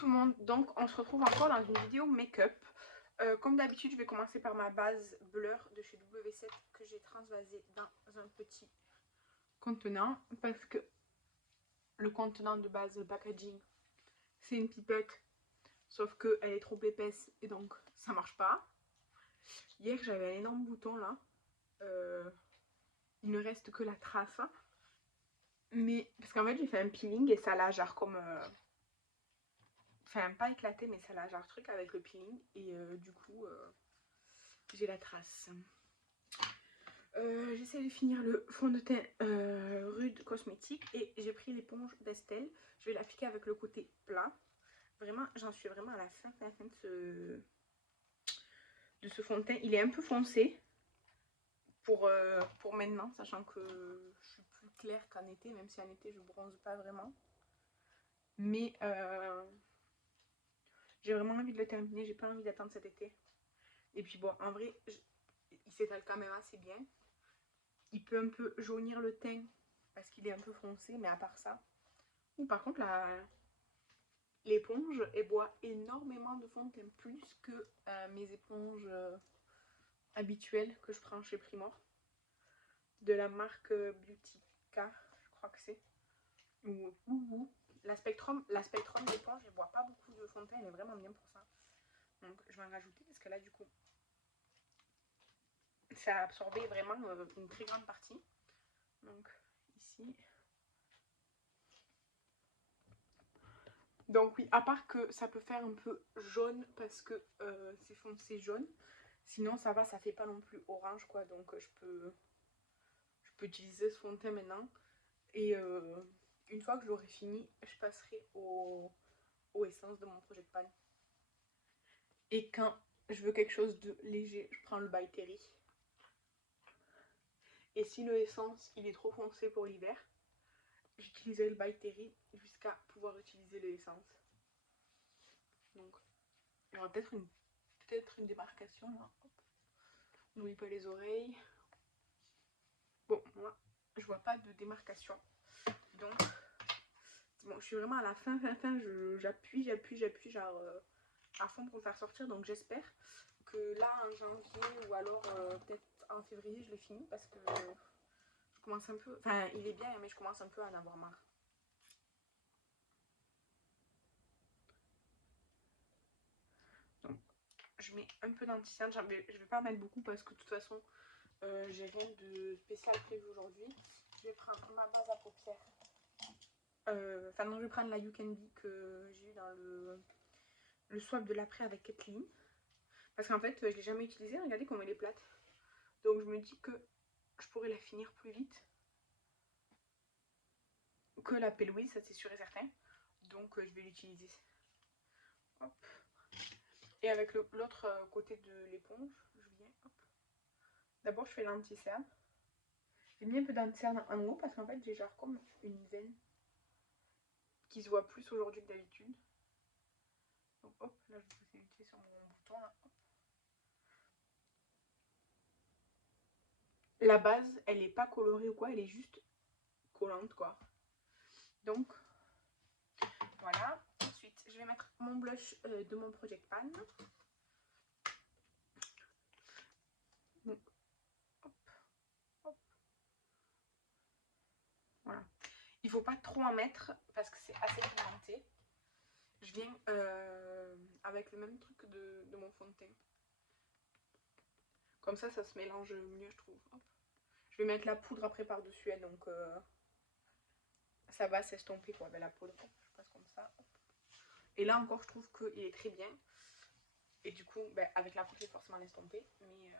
tout le monde, donc on se retrouve encore dans une vidéo make-up. Comme d'habitude, je vais commencer par ma base Blur de chez W7 que j'ai transvasée dans un petit contenant parce que le contenant de base, le packaging, c'est une pipette, sauf qu'elle est trop épaisse et donc ça marche pas. Hier, j'avais un énorme bouton là. Il ne reste que la trace. Mais parce qu'en fait, j'ai fait un peeling et ça l'a genre comme... Enfin, pas éclaté, mais ça l'a genre truc avec le peeling. Et du coup, j'ai la trace. J'essaie de finir le fond de teint Rude Cosmétique. Et j'ai pris l'éponge d'Estelle. Je vais l'appliquer avec le côté plat. Vraiment, j'en suis vraiment à la fin de ce fond de teint. Il est un peu foncé pour maintenant, sachant que je suis plus claire qu'en été, même si en été je bronze pas vraiment. Mais j'ai vraiment envie de le terminer, j'ai pas envie d'attendre cet été. Et puis bon, en vrai, il s'étale quand même assez bien. Il peut un peu jaunir le teint parce qu'il est un peu foncé, mais à part ça. Ou par contre, l'éponge, elle boit énormément de fond de teint, plus que mes éponges habituelles que je prends chez Primor. De la marque Beautyca, je crois que c'est. Ou la Spectrum d'éponge, elle boit pas beaucoup de fond de teint, elle est vraiment bien pour ça. Donc je vais en rajouter parce que là du coup ça a absorbé vraiment une très grande partie. Donc ici. Donc oui, à part que ça peut faire un peu jaune parce que c'est foncé jaune. Sinon ça va, ça fait pas non plus orange quoi. Donc je peux utiliser ce fond de teint maintenant. Et une fois que je l'aurai fini, je passerai aux essences de mon Project Pan. Et quand je veux quelque chose de léger, je prends le By Terry. Et si le essence il est trop foncé pour l'hiver, j'utiliserai le By Terry jusqu'à pouvoir utiliser l'essence. Donc il y aura peut-être une démarcation là. N'oublie pas les oreilles. Bon, moi je vois pas de démarcation. Donc bon, je suis vraiment à la fin, j'appuie genre à fond pour le faire sortir. Donc j'espère que là en janvier ou alors peut-être en février je l'ai fini parce que je commence un peu, enfin il est bien mais je commence un peu à en avoir marre. Donc je mets un peu d'anti-cerne, je vais pas en mettre beaucoup parce que de toute façon j'ai rien de spécial prévu aujourd'hui. Je vais prendre ma base à paupières. Enfin non, je vais prendre la You Can Be que j'ai eu dans le swap de l'après avec Kathleen. Parce qu'en fait, je l'ai jamais utilisée, regardez comme elle est plate. Donc je me dis que je pourrais la finir plus vite que la Pelouise, ça c'est sûr et certain. Donc je vais l'utiliser. Hop. Et avec l'autre côté de l'éponge, je viens, hop. D'abord je fais l'anti-cerne. J'ai mis un peu d'anti-cerne en haut parce qu'en fait j'ai genre comme une veine qui se voit plus aujourd'hui que d'habitude. Donc hop, là je vais utiliser sur mon bouton là. Hop. La base, elle n'est pas colorée ou quoi, elle est juste collante quoi. Donc voilà. Ensuite, je vais mettre mon blush de mon Project Pan. Donc, hop, hop. Voilà. Il ne faut pas trop en mettre parce que c'est assez pigmenté. Je viens avec le même truc de mon fond de teint. Comme ça se mélange mieux, je trouve. Hop. Je vais mettre la poudre après par-dessus elle, donc ça va s'estomper quoi. Ben, la poudre, hop, je passe comme ça. Hop. Et là encore, je trouve qu'il est très bien. Et du coup, ben, avec la poudre, je vais forcément l'estomper. Mais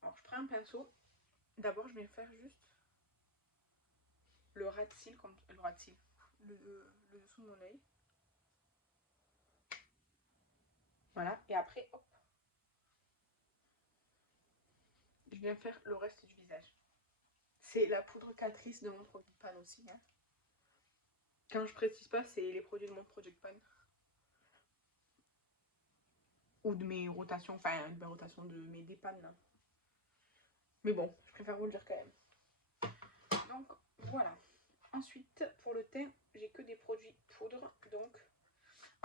alors, je prends un pinceau. D'abord, je vais faire juste le ras de cils, le dessous de mon œil. Voilà, et après, hop, je viens faire le reste du visage. C'est la poudre Catrice de mon Project Pan aussi. Hein. Quand je précise pas, c'est les produits de mon Project Pan. Ou de mes rotations, enfin de mes rotations, de mes dépannes là. Mais bon, je préfère vous le dire quand même. Donc voilà. Ensuite, pour le teint, j'ai que des produits poudre. Donc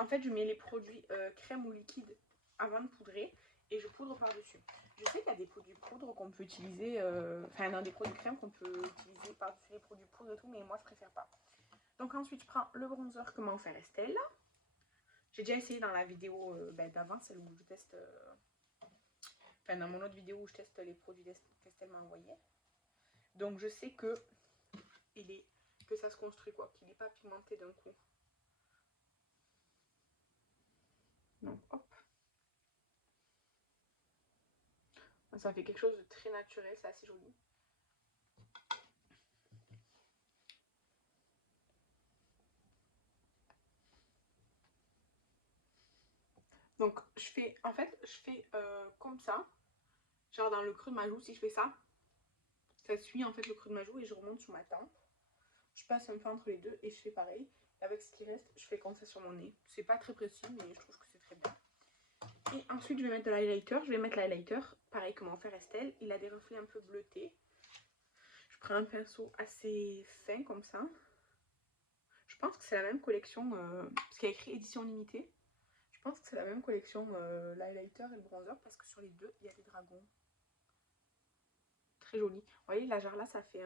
En fait, je mets les produits crème ou liquide avant de poudrer et je poudre par-dessus. Je sais qu'il y a des produits poudre qu'on peut utiliser, enfin dans des produits crème qu'on peut utiliser par-dessus les produits poudre et tout, mais moi je préfère pas. Donc ensuite, je prends le bronzer que m'a offert Estelle. J'ai déjà essayé dans la vidéo d'avant, celle où je teste, enfin dans mon autre vidéo où je teste les produits qu'Estelle m'a envoyé. Donc je sais que ça se construit quoi, qu'il n'est pas pigmenté d'un coup. Donc hop. Ça fait quelque chose de très naturel, c'est assez joli. Donc je fais comme ça, genre dans le creux de ma joue, si je fais ça suit en fait le creux de ma joue et je remonte sur ma tempe. Je passe un peu entre les deux et je fais pareil. Et avec ce qui reste, je fais comme ça sur mon nez. C'est pas très précis, mais je trouve que c'est très bien. Et ensuite, je vais mettre de l'highlighter. Je vais mettre l'highlighter, pareil que m'a offert Estelle. Il a des reflets un peu bleutés. Je prends un pinceau assez fin comme ça. Je pense que c'est la même collection, parce qu'il y a écrit édition limitée. Je pense que c'est la même collection, l'highlighter et le bronzer, parce que sur les deux, il y a des dragons. Très joli. Vous voyez, là, genre là, ça fait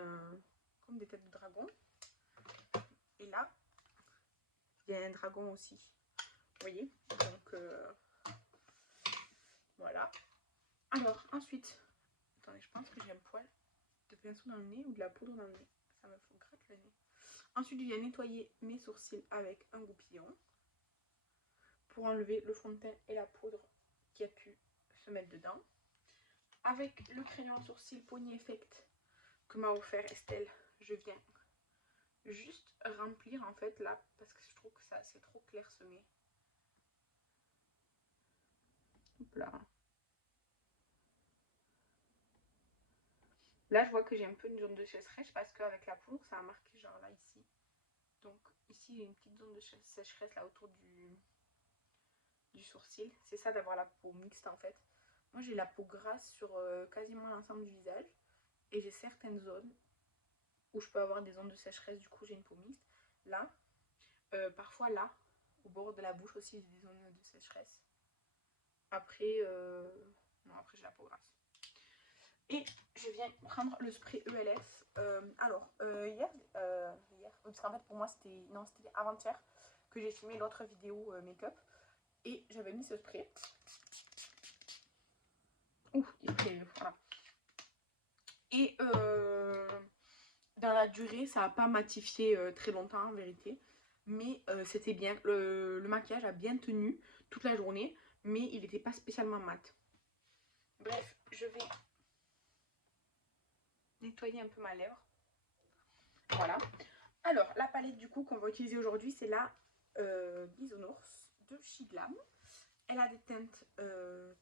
comme des têtes de dragon. Et là, il y a un dragon aussi. Vous voyez? Donc, voilà. Alors, ensuite, attendez, je pense que j'ai un poil de pinceau dans le nez ou de la poudre dans le nez. Ça me faut gratte le nez. Ensuite, je viens nettoyer mes sourcils avec un goupillon pour enlever le fond de teint et la poudre qui a pu se mettre dedans. Avec le crayon sourcil Pony Effect que m'a offert Estelle, je viens juste remplir en fait là parce que je trouve que ça c'est trop clairsemé. Hop là. Là, je vois que j'ai un peu une zone de sécheresse parce qu'avec la poudre, ça a marqué genre là, ici. Donc ici, j'ai une petite zone de sécheresse là autour du sourcil. C'est ça d'avoir la peau mixte en fait. Moi, j'ai la peau grasse sur quasiment l'ensemble du visage. Et j'ai certaines zones où je peux avoir des zones de sécheresse. Du coup, j'ai une peau mixte. Là, parfois là, au bord de la bouche aussi, j'ai des zones de sécheresse. Après, non, après j'ai la peau grasse. Et je viens prendre le spray ELF. Hier, parce qu'en fait pour moi c'était avant-hier que j'ai filmé l'autre vidéo make-up. Et j'avais mis ce spray. Ouh, voilà. Et dans la durée, ça n'a pas matifié très longtemps en vérité. Mais c'était bien. Le maquillage a bien tenu toute la journée. Mais il n'était pas spécialement mat. Bref, je vais nettoyer un peu ma lèvre. Voilà. Alors, la palette du coup qu'on va utiliser aujourd'hui, c'est la Bisounours de Chez Glam. Elle a des teintes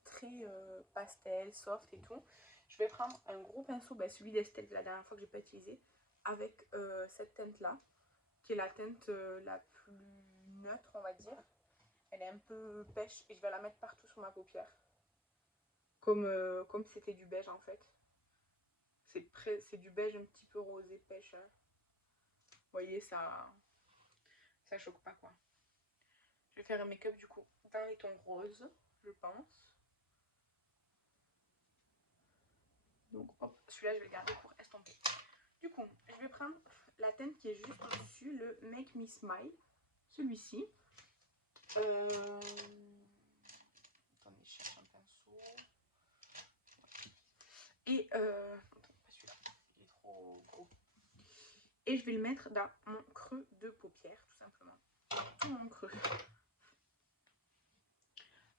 très pastel, soft et tout. Je vais prendre un gros pinceau, celui d'Estelle de la dernière fois que j'ai pas utilisé, avec cette teinte là, qui est la teinte la plus neutre on va dire. Elle est un peu pêche et je vais la mettre partout sur ma paupière. Comme c'était du beige en fait. C'est du beige un petit peu rosé pêche. Hein. Vous voyez, ça choque pas quoi. Je vais faire un make-up du coup dans les tons roses, je pense. Donc hop, celui-là je vais le garder pour estomper. Du coup, je vais prendre la teinte qui est juste au-dessus, le Make Me Smile. Celui-ci. Attendez, je cherche un pinceau. Et attends, pas celui-là, il est trop gros. Et je vais le mettre dans mon creux de paupière, tout simplement. Tout mon creux.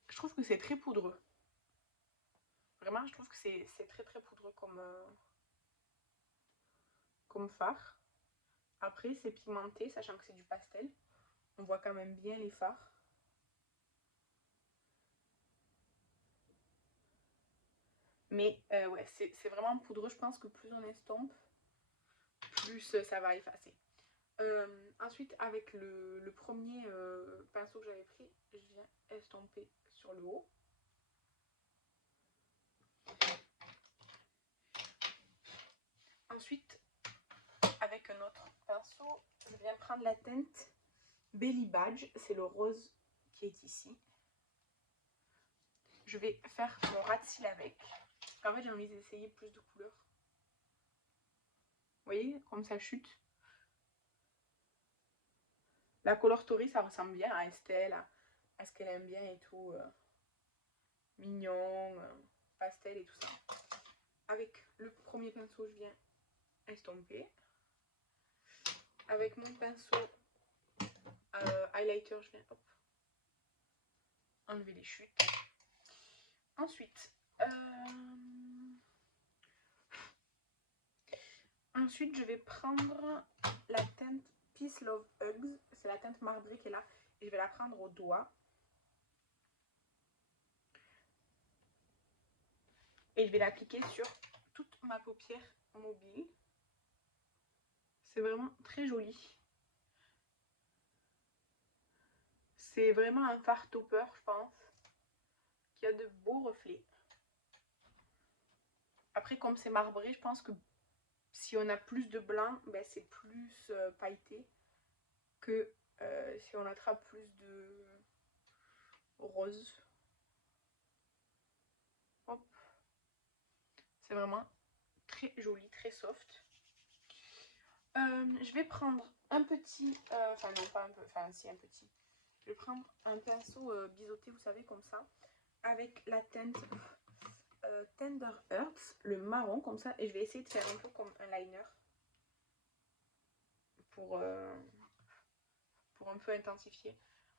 Je trouve que c'est très poudreux. Vraiment, je trouve que c'est très très poudreux comme fard. Après, c'est pigmenté, sachant que c'est du pastel. On voit quand même bien les fards. Mais ouais, c'est vraiment poudreux. Je pense que plus on estompe, plus ça va effacer. Ensuite, avec le premier pinceau que j'avais pris, je viens estomper sur le haut. Ensuite, avec un autre pinceau, je viens prendre la teinte Belly Badge. C'est le rose qui est ici. Je vais faire mon ras de cils avec. En fait, j'ai envie d'essayer plus de couleurs. Vous voyez, comme ça chute. La Color Story, ça ressemble bien à Estelle, à ce qu'elle aime bien et tout. Mignon, pastel et tout ça. Avec le premier pinceau, je viens estomper. Avec mon pinceau highlighter, je viens hop, enlever les chutes. Ensuite, je vais prendre la teinte Peace Love Hugs. C'est la teinte marbrée qui est là. Et je vais la prendre au doigt. Et je vais l'appliquer sur toute ma paupière mobile. C'est vraiment très joli. C'est vraiment un fard topper, je pense, qui a de beaux reflets. Après, comme c'est marbré, je pense que si on a plus de blanc, ben c'est plus pailleté que si on attrape plus de rose. Hop. C'est vraiment très joli, très soft. Je vais prendre un petit, enfin non pas un peu, enfin si un petit. Je vais prendre un pinceau biseauté, vous savez, comme ça, avec la teinte Tender Earth, le marron comme ça, et je vais essayer de faire un peu comme un liner pour un peu intensifier.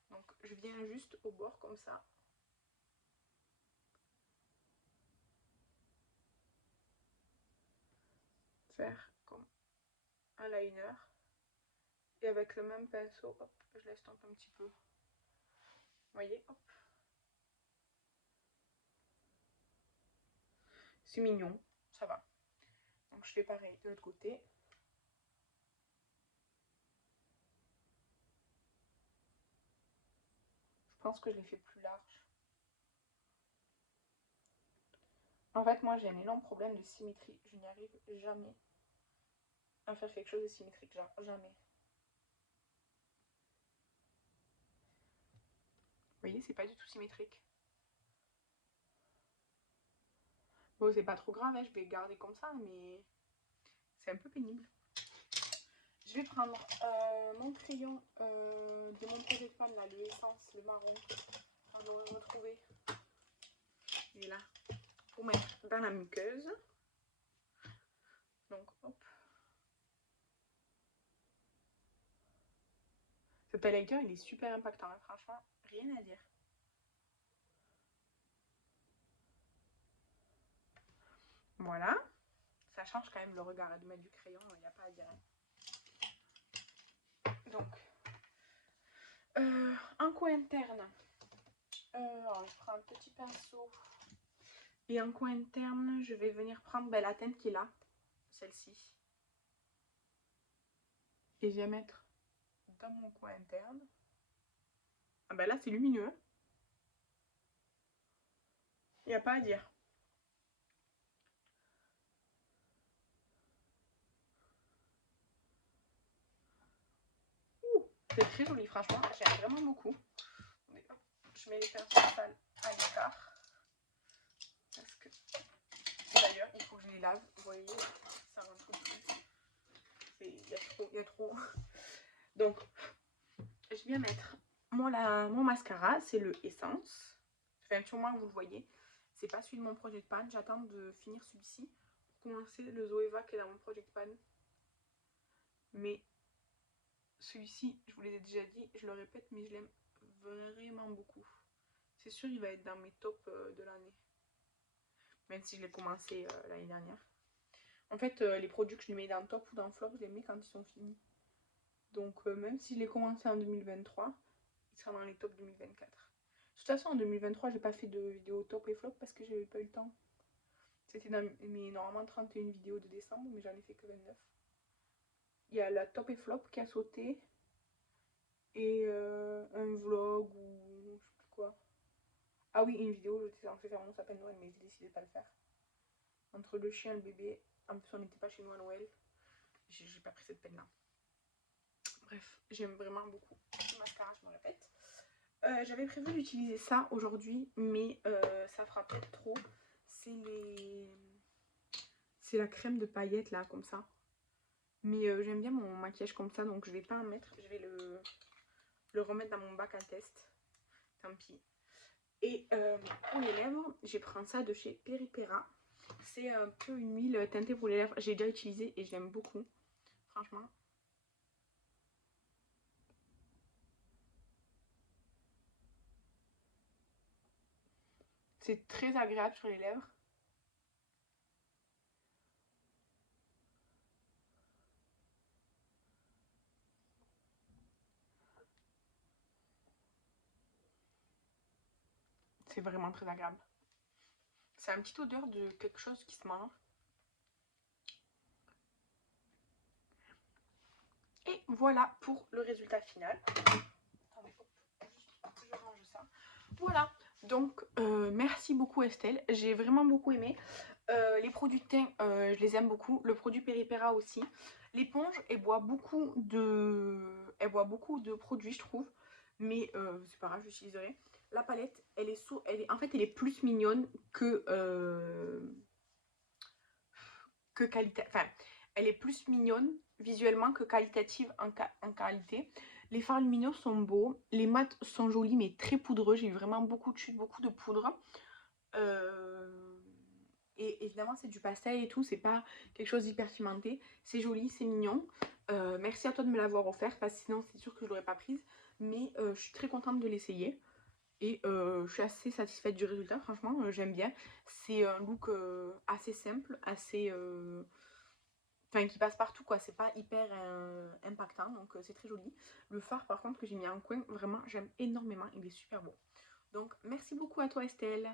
Donc je viens juste au bord comme ça. Faire comme un liner. Et avec le même pinceau, hop, je l'estompe un petit peu. Vous voyez, hop. C'est mignon, ça va. Donc je fais pareil de l'autre côté. Je pense que je l'ai fait plus large. En fait, moi j'ai un énorme problème de symétrie. Je n'y arrive jamais à faire quelque chose de symétrique, genre jamais. Vous voyez, c'est pas du tout symétrique. Bon, c'est pas trop grave, hein, je vais garder comme ça, mais c'est un peu pénible. Je vais prendre mon crayon de mon Project Pan, là, le Essence, le marron. On va le retrouver. Il est là. Pour mettre dans la muqueuse. Donc, hop. Cet highlighter, il est super impactant, hein, franchement, rien à dire. Voilà. Ça change quand même le regard de mettre du crayon, il n'y a pas à dire. Donc, en coin interne, alors je prends un petit pinceau. Et en coin interne, je vais venir prendre la teinte qui est là, celle-ci. Et je vais mettre dans mon coin interne. Ah ben là, c'est lumineux. Il n'y a pas à dire. C'est très joli, franchement. J'aime vraiment beaucoup. Je mets les pinceaux sales à l'écart. Parce que d'ailleurs, il faut que je les lave. Vous voyez, ça rentre plus. Il y a trop. Donc, je viens mettre mon mascara. C'est le Essence. Ça fait un petit moment que vous le voyez. C'est pas celui de mon Project Pan. J'attends de finir celui-ci pour commencer le Zoeva qui est dans mon Project Pan. Mais celui-ci, je vous l'ai déjà dit, je le répète, mais je l'aime vraiment beaucoup. C'est sûr, il va être dans mes tops de l'année. Même si je l'ai commencé l'année dernière. En fait, les produits que je mets dans le top ou dans le flop, je les mets quand ils sont finis. Donc, même si je l'ai commencé en 2023, il sera dans les tops 2024. De toute façon, en 2023, j'ai pas fait de vidéo top et flop parce que j'avais pas eu le temps. C'était dans mes normalement 31 vidéos de décembre, mais j'en ai fait que 29. Il y a la top et flop qui a sauté. Et un vlog ou je sais plus quoi. Ah oui, une vidéo, j'étais censée faire mon sapin de Noël, mais j'ai décidé de pas le faire. Entre le chien et le bébé, en plus on n'était pas chez nous à Noël, j'ai pas pris cette peine là. Bref, j'aime vraiment beaucoup ce mascara, je me répète. J'avais prévu d'utiliser ça aujourd'hui, mais ça fera peut-être trop. C'est la crème de paillettes là, comme ça. Mais j'aime bien mon maquillage comme ça, donc je vais pas en mettre. Je vais le remettre dans mon bac à test. Tant pis. Et pour les lèvres, j'ai pris ça de chez Peripera. C'est un peu une huile teintée pour les lèvres. J'ai déjà utilisé et j'aime beaucoup. Franchement. C'est très agréable sur les lèvres. C'est vraiment très agréable. C'est une petite odeur de quelque chose qui se mange. Et voilà pour le résultat final. Attendez, hop, juste je range ça. Voilà, donc merci beaucoup Estelle, j'ai vraiment beaucoup aimé. Les produits de teint, je les aime beaucoup. Le produit Peripera aussi. L'éponge, elle boit beaucoup de produits, je trouve. Mais c'est pas grave, j'utiliserai. La palette, en fait, elle est plus mignonne que qualité. Enfin, elle est plus mignonne visuellement que qualitative en qualité. Les fards lumineux sont beaux. Les mats sont jolis, mais très poudreux. J'ai eu vraiment beaucoup de chutes, beaucoup de poudre. Et évidemment, c'est du pastel et tout. C'est pas quelque chose d'hyper pimenté. C'est joli, c'est mignon. Merci à toi de me l'avoir offert, parce que sinon, c'est sûr que je l'aurais pas prise. Mais je suis très contente de l'essayer. Et je suis assez satisfaite du résultat, franchement, j'aime bien. C'est un look assez simple, assez... Enfin, qui passe partout, quoi. C'est pas hyper impactant, donc c'est très joli. Le fard, par contre, que j'ai mis en coin, vraiment, j'aime énormément. Il est super beau. Donc, merci beaucoup à toi, Estelle.